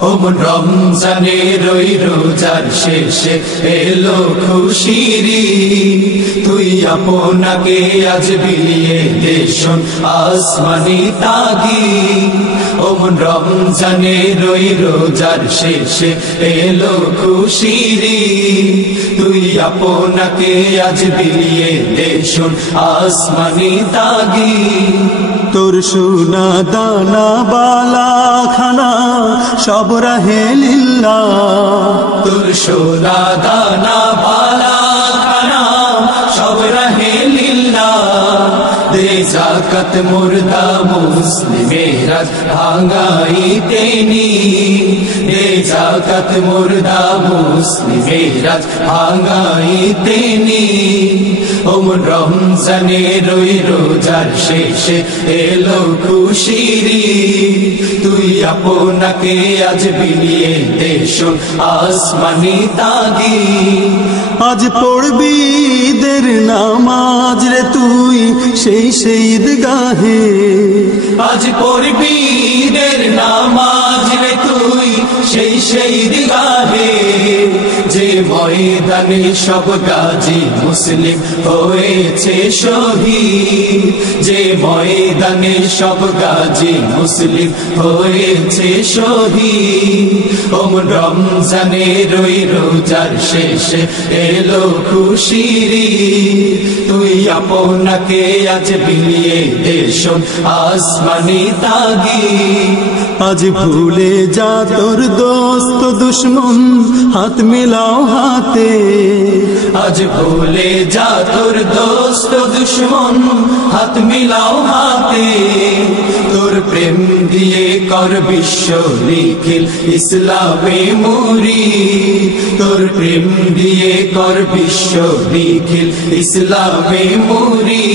ওমন রমজানের ওই রোজার শেষে এলো খুশির তুই আপনাকে আজ বিলিয়ে দেশন আসমানি তাগি ওমন রমজানের ওই রোজার শেষে এলো খুশির তুই আপনাকে আজ বিলিয়ে দেশন আসমানি তাগি তোর সোনা দানা বালা খানা সব রাহে লিল্লাহ তোর সোনা দানা বালা খানা সব রাহে লিল্লাহ দে যাকাত মুর্দা মুসলিমেরা ভাঙাইতে নি দে যাকাত মুর্দা মুসলিমেরা ভাঙাইতে নি ওমন রমজানের ওই রোজার শেষে এলো খুশির তুই আপনাকে আজ বিলিয়ে দেশন আসমানি তাগি আজ পড়বি ঈদের নামাজ রে তুই সেই ঈদগাহে আজ পড়বি ঈদের নামাজ রে তুই সেই ঈদগাহে যে ময়দানে সব গাজী মুসলিম হয়েছে শহীদ যে ময়দানে সব গাজী মুসলিম হয়েছে শহীদ ওমন রমজানের ওই রোজার শেষে এলো খুশির তুই আপনাকে আজ বিলিয়ে দেশন আসমানি তাগি আজ ভুলে যা তোর দোস্ত দুশ্মন হাত মিলাও হাতে আজ ভুলে যা তোর দোস্ত দুশ্মন হাত মিলাও হাতে তোর প্রেম দিয়ে কর বিশ্ব নিখিল ইসলামে মুরি তোর প্রেম দিয়ে কর বিশ্ব নিখিল ইসলামে মুরি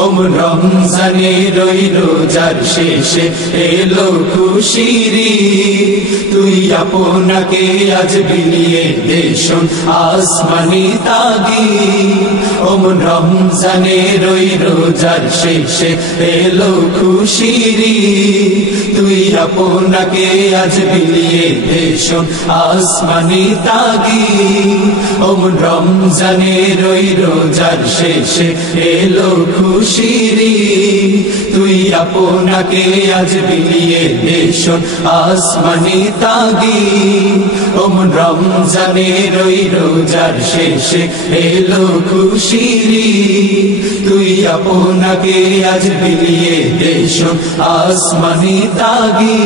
ওমন রমজানের ওই রোজার শেষে এলো খুশির তুই আপনাকে আজ বিলিয়ে দেশন আসমানি তাগি ওমন রমজানের ওই রোজার শেষে এলো খুশির তুই আপনাকে আজ বিলিয়ে দেশন আসমানি তাগি ওমন রমজানের ওই রোজার শেষে এলো খুশির তুই আপনাকে আজ বিলিয়ে দেশন আসমানি তাগি ওমন রমজানের ওই রোজার শেষে এলো খুশির তুই আপনাকে আজ বিলিয়ে দেশন আসমানি তাগি